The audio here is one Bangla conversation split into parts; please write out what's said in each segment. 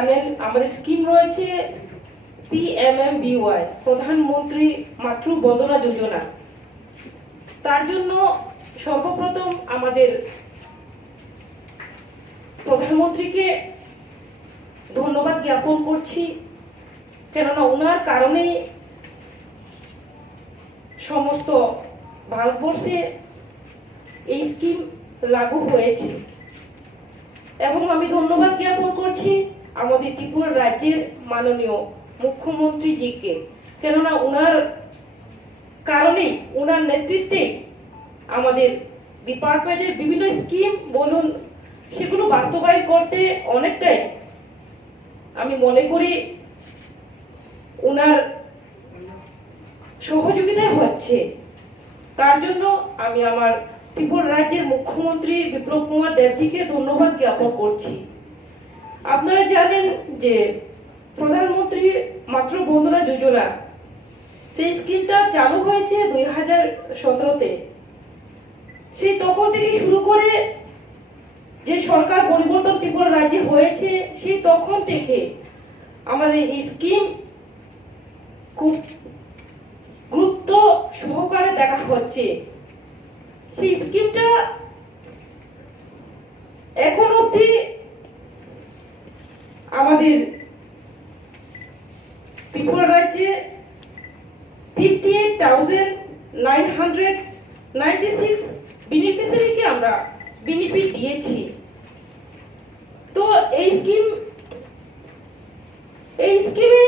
জানেন আমাদের স্কিম রয়েছে PMMBY, প্রধানমন্ত্রী মাতৃ বন্দনা যোজনা। তার জন্য সর্বপ্রথম আমাদের প্রধানমন্ত্রীকে ধন্যবাদ জ্ঞাপন করছি, কেননা ওনার কারণেই সমস্ত ভারতবর্ষে এই স্কিম লাগু হয়েছে। এবং আমি ধন্যবাদ জ্ঞাপন করছি আমাদের ত্রিপুরা রাজ্যের মাননীয় মুখ্যমন্ত্রীজিকে, কেননা ওনার কারণেই, ওনার নেতৃত্বে আমাদের ডিপার্টমেন্টের বিভিন্ন স্কিম বলুন, সেগুলো বাস্তবায়ন করতে অনেকটাই আমি মনে করি ওনার সহযোগিতায় হচ্ছে। তার জন্য আমি আমার ত্রিপুরা রাজ্যের মুখ্যমন্ত্রী বিপ্লব কুমার দেবজিকে ধন্যবাদ জ্ঞাপন করছি। আপনারা জানেন যে প্রধানমন্ত্রী মাতৃ বন্দনা যোজনা, সেই স্কিমটা চালু হয়েছে 2017-তে। সেই তখন থেকে শুরু করে যে সরকার পরিবর্তন ত্রিপুরা রাজ্যে হয়েছে, সেই তখন থেকে আমাদের এই স্কিম খুব গুরুত্ব সহকারে দেখা হচ্ছে। সেই স্কিমটা এখন অবধি আমাদের ত্রিপুরা রাজ্যে 58,996 বেনিফিশিয়ারিকে আমরা বেনিফিট দিয়েছি। তো এই স্কিমে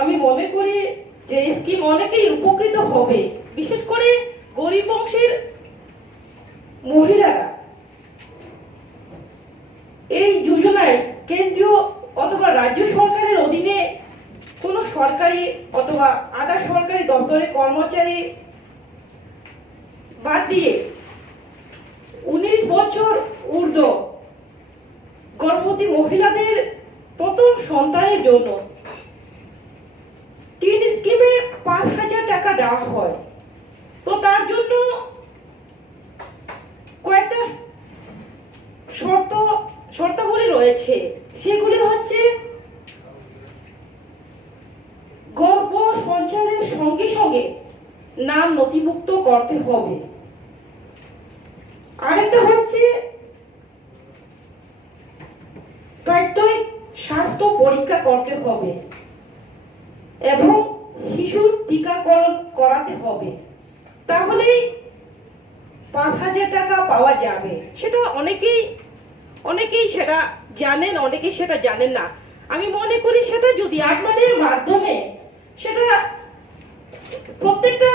আমি মনে করি যে এই স্কিম অনেকেই উপকৃত হবে, বিশেষ করে গরিব বংশের মহিলারা। এই যোজনায় কেন্দ্রীয় অথবা রাজ্য সরকারের অধীনে কোনো সরকারি অথবা আধা সরকারি দপ্তরের কর্মচারী বাদ দিয়ে 19 বছর ঊর্ধ্ব গর্ভবতী মহিলাদের প্রথম সন্তানের জন্য 3 স্কিমে 5,000 টাকা দেওয়া হয়। তো তার জন্য কয়েকটা শর্তাবলী রয়েছে। সেগুলি হচ্ছে গর্ভ সঞ্চারের সঙ্গে সঙ্গে নাম নথিভুক্ত করতে হবে। আরেকটা হচ্ছে প্রাত্যহিক স্বাস্থ্য পরীক্ষা করতে হবে এবং শিশুর টিকাকরণ করাতে হবে, তাহলেই 5,000 টাকা পাওয়া যাবে। সেটা অনেকেই সেটা জানেন, অনেকেই সেটা জানেন না। আমি মনে করি সেটা যদি আপনাদের মাধ্যমে সেটা প্রত্যেকটা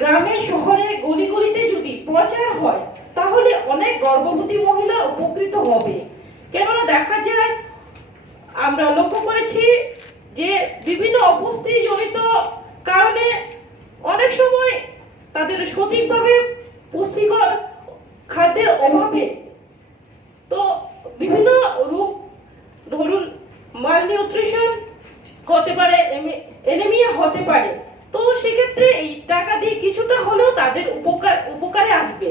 গ্রামে শহরে গলিগলিতে যদি প্রচার হয়, তাহলে অনেক গর্ভবতী মহিলা উপকৃত হবে। কেননা দেখা যায়, আমরা লক্ষ্য করেছি যে বিভিন্ন অপুষ্টিজনিত কারণে অনেক সময় তাদের সঠিকভাবে পুষ্টিকর খাদ্যের অভাবে তো বিভিন্ন রোগ, ধরুন মালনিউট্রিশন হতে পারে, অ্যানিমিয়া হতে পারে। তো সেক্ষেত্রে এই টাকা দিয়ে কিছুটা হলেও তাদের উপকারে আসবে।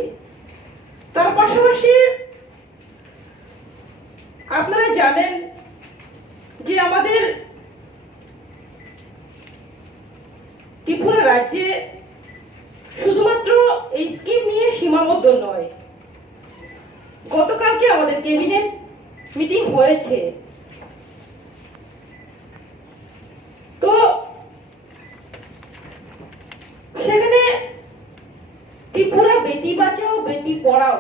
তার পাশাপাশি আপনারা জানেন যে আমাদের ত্রিপুরা রাজ্যে শুধুমাত্র এই স্কিম নিয়ে সীমাবদ্ধ নয়। গতকালকে আমাদের ক্যাবিনেট মিটিং হয়েছে। তো সেখানে ত্রিপুরা বেটি বাঁচাও বেটি পড়াও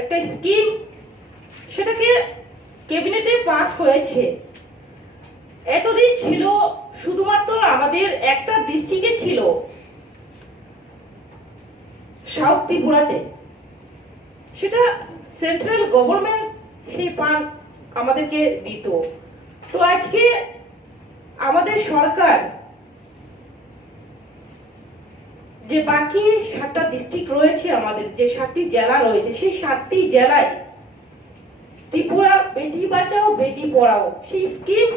একটা স্কিম, সেটাকে ক্যাবিনেটে পাস হয়েছে। এতদিন ছিল শুধুমাত্র আমাদের একটা ডিস্ট্রিক্টে ছিল, সাউথ ত্রিপুরাতে। সেটা সেন্ট্রাল গভর্নমেন্ট সেই ফান্ড আমাদেরকে দিত। তো আজকে আমাদের সরকার যে বাকি 7টা ডিস্ট্রিক্ট রয়েছে, আমাদের যে 7টি জেলা রয়েছে, সেই 7টি জেলায় ত্রিপুরা বেটি বাঁচাও বেটি পড়াও সেই স্কিম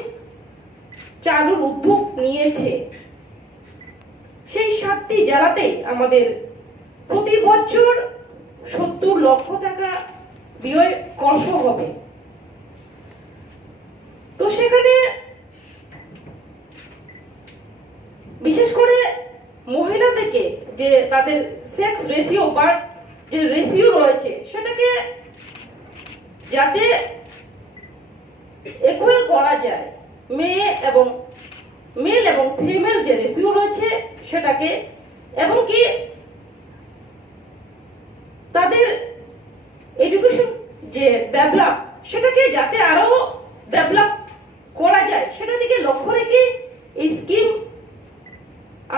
চালুর উদ্যোগ নিয়েছে। সেই 7টি জেলাতে আমাদের প্রতি বছর 70 লক্ষ টাকা ব্যয় খরচ হবে। তো সেখানে বিশেষ করে মহিলাদেরকে যে তাদের সেক্স রেশিও বা যে রেশিও রয়েছে সেটাকে যাতে ইকুয়াল করা যায়, মেল এবং ফিমেল যে রেশিও রয়েছে সেটাকে, এবং কি তাদের এডুকেশন যে ডেভেলপ সেটাকে যাতে আরো ডেভেলপ করা যায় সেটা দিকে লক্ষ্য রেখে এই স্কিম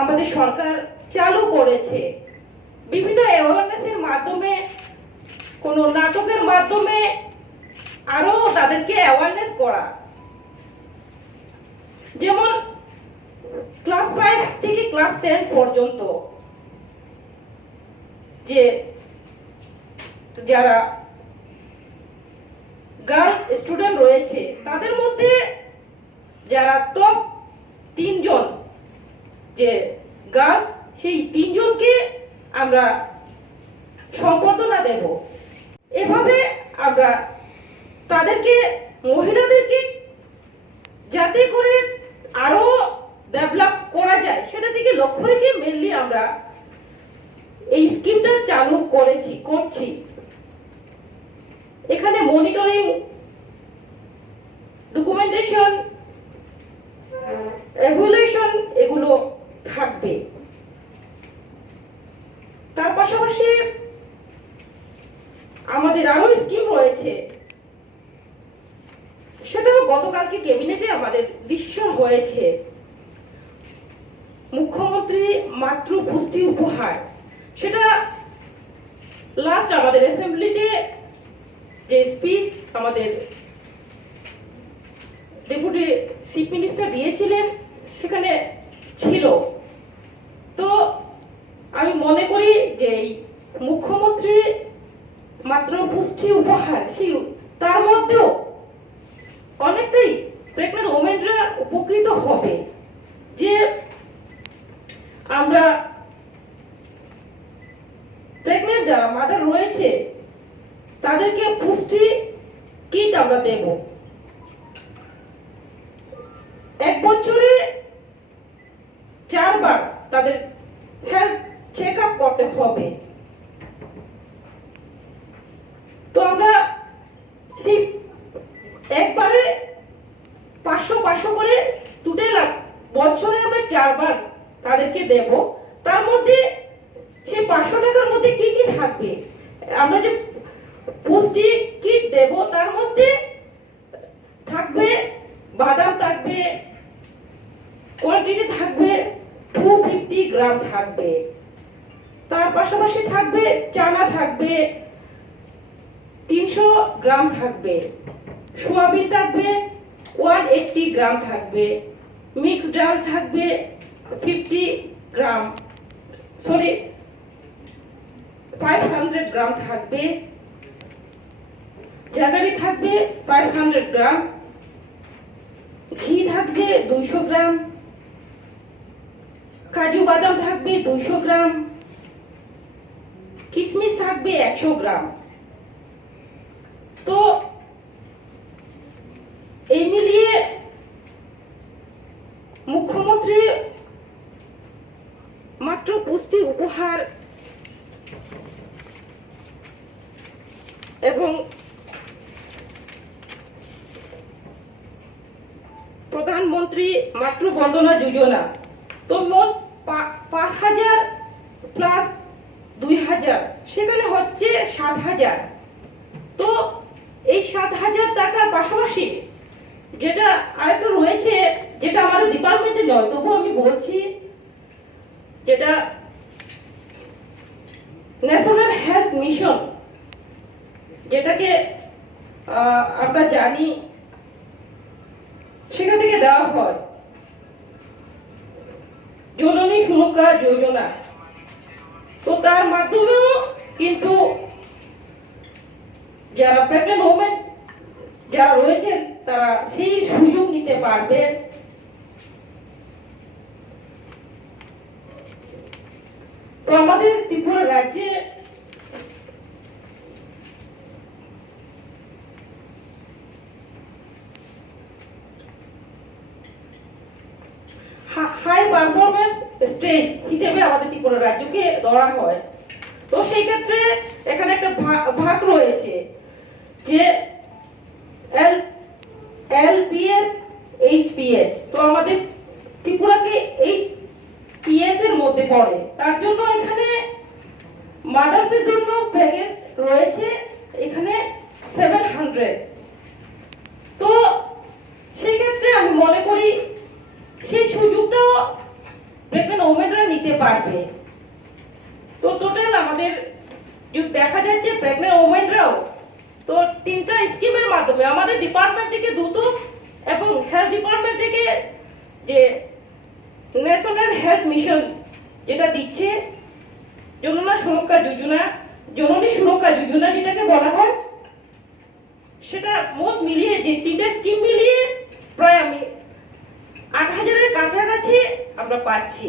আমাদের সরকার চালু করেছে। বিভিন্ন অ্যাওয়ারনেসের মাধ্যমে, কোনো নাটকের মাধ্যমে আরো তাদেরকে অ্যাওয়ারনেস করা। যেমন ক্লাস 5 থেকে ক্লাস 10 পর্যন্ত যে যারা গার্ল স্টুডেন্ট রয়েছে তাদের মধ্যে যারা টপ 3 জন যে গার্লস, সেই 3 জনকে আমরা সম্বর্ধনা দেব। এভাবে আমরা তাদেরকে, মহিলাদেরকে যাতে করে আরো ডেভেলপ করা যায় সেটা দিকে লক্ষ্য রেখে মেনলি আমরা এই স্কিমটা চালু করছি। এখানে মনিটরিং, ডকুমেন্টেশন, এভালুয়েশন এগুলো থাকবে। তার পাশাপাশি আমাদের আরো স্কিম রয়েছে, সেটাও গতকালকে ক্যাবিনেটে আমাদের ডিসিশন হয়েছে। মুখ্যমন্ত্রী মাতৃপুষ্টি উপহার, সেটা লাস্ট আমাদের অ্যাসেম্বলিতে যে স্পিচ আমাদের ডেপুটি চিফ মিনিস্টার দিয়েছিলেন সেখানে ছিল। তো আমি মনে করি যে এই মুখ্যমন্ত্রী মাতৃপুষ্টি উপহার, সেই তার মধ্যেও অনেকটাই প্রেগন্যান্ট ওমেনরা উপকৃত হবে। যে আমরা প্রেগন্যান্ট যারা মাদার রয়েছে তাদেরকে পুষ্টি কিট আমরা দেব। 1 বছরে 4 বার তাদের হেলথ চেক আপ করতে হবে। তো আমরা সেই একবারে 500 করে টোটাল বছরে আমরা 4 বার তাদেরকে দেব। তার মধ্যে সেই 500 টাকার মধ্যে কি কি থাকবে, আমরা যে পুষ্টি কিট দেব তার মধ্যে থাকবে বাদাম, থাকবে কোয়ান্টিটি থাকবে 250 গ্রাম থাকবে। তার পাশাপাশি থাকবে চানা, থাকবে 300 গ্রাম থাকবে, সোয়াবিন থাকবে 180 গ্রাম থাকবে, মিক্সড ডাল থাকবে 500 গ্রাম থাকবে, জাগারি থাকবে 500 গ্রাম, ঘি থাকবে 200 গ্রাম, কাজু বাদাম থাকবে 200 গ্রাম, কিশমিশ থাকবে 100 গ্রাম। তো এই মিলিয়ে মুখ্যমন্ত্রী মাত্র পুষ্টি উপহার এবং প্রধানমন্ত্রী মাতৃ বন্দনা যোজনা, তো মোট 5,000 প্লাস 2,000, সেখানে হচ্ছে 7,000। তো এই 7,000 টাকার পাশাপাশি যেটা আরেকটা রয়েছে, যেটা আমাদের ডিপার্টমেন্টে নয় তবু আমি বলছি, যেটা ন্যাশনাল হেলথ মিশন, যেটাকে আমরা জানি সেখান থেকে দেওয়া হয় জননী সুরক্ষা যোজনা। তো তার মাধ্যমেও কিন্তু যারা প্রেগন্যান্ট ওমেন যারা রয়েছেন তারা সেই সুযোগ নিতে পারবে। তো আমাদের ত্রিপুরা রাজ্যে হাই পারফরমেন্স স্টেজ হিসেবে আমাদের ত্রিপুরা রাজ্যকে ধরা হয়। তো সেই ক্ষেত্রে এখানে একটা ভাগ রয়েছে যে এলপিএস এইচপিএস। তো আমাদের ত্রিপুরাকে এইচপিএস এর মধ্যে পড়ে, তার জন্য এখানে মাদার্সের জন্য প্যাকেজ রয়েছে এখানে 700। তো সেই ক্ষেত্রে আমি মনে করি সেই সুযোগটাও প্রেগনেন্ট ওমেনরা নিতে পারবে। তো টোটাল আমাদের দেখা যাচ্ছে প্রেগনেন্ট ওমেনরাও তো 3টা স্কিমের মাধ্যমে আমাদের ডিপার্টমেন্ট থেকে দুটো এবং হেলথ ডিপার্টমেন্ট থেকে যে ন্যাশনাল হেলথ মিশন যেটা দিচ্ছে জননী সুরক্ষা যোজনা যেটাকে বলা হয়, সেটা মোট মিলিয়ে যে 3টা স্কিম মিলিয়ে প্রায় আমি 8,000-এর কাছাকাছি আমরা পাচ্ছি।